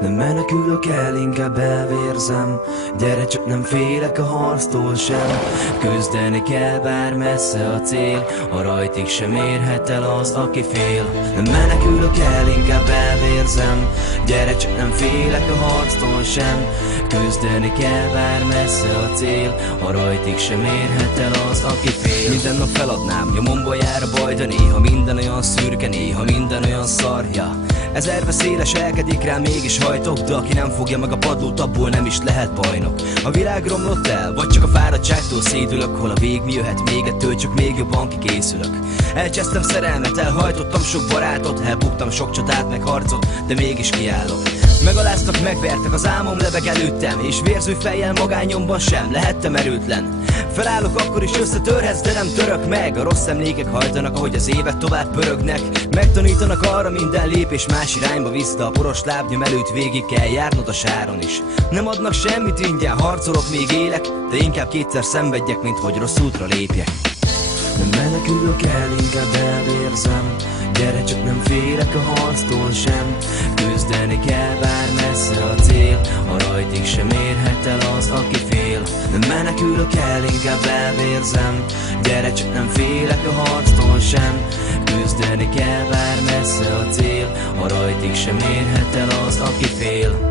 Nem menekülök el, inkább elvérzem. Gyere, csak nem félek a harctól sem. Küzdeni kell, bár messze a cél. A rajtig sem érhet el az, aki fél. Nem menekülök el, inkább elvérzem. Gyere, csak nem félek a harctól sem. Küzdeni kell, bár messze a cél. A rajtig sem érhet el az, aki fél. Minden nap feladnám, nyomomba jár a baj, de néha minden olyan szürke, néha minden olyan szarja. Ezerbe széles elkedik rá, mégis hajtok. De aki nem fogja meg a padlót, abból nem is lehet bajnok. A világ romlott el, vagy csak a fáradtságtól szédülök. Hol a vég, mi jöhet még ettől, csak még jobban kikészülök. Elcsesztem szerelmet, elhajtottam sok barátot. Elbuktam sok csatát, meg harcot, de mégis kiállok. Megaláztak, megvertek, az álmom lebeg előttem. És vérző fejjel magányomban sem lehettem erőtlen. Felállok, akkor is összetörhetsz, de nem török meg. A rossz emlékek hajtanak, ahogy az évek tovább pörögnek. Megtanítanak arra, minden lépés más irányba visz, de a poros lábnyom előtt végig kell járnod a sáron is. Nem adnak semmit ingyen, harcolok, még élek, de inkább kétszer szenvedjek, mint hogy rossz útra lépjek. Nem menekülök el, inkább elvérzem. Gyere, csak nem félek a harctól sem. Küzdeni kell, bár messze a cél. A rajtig sem érhet el az, aki fél. Nem menekülök el, inkább elvérzem. Gyere, csak nem félek a harctól sem. Küzdeni kell, bár messze a cél. A rajtig sem érhet el az, aki fél.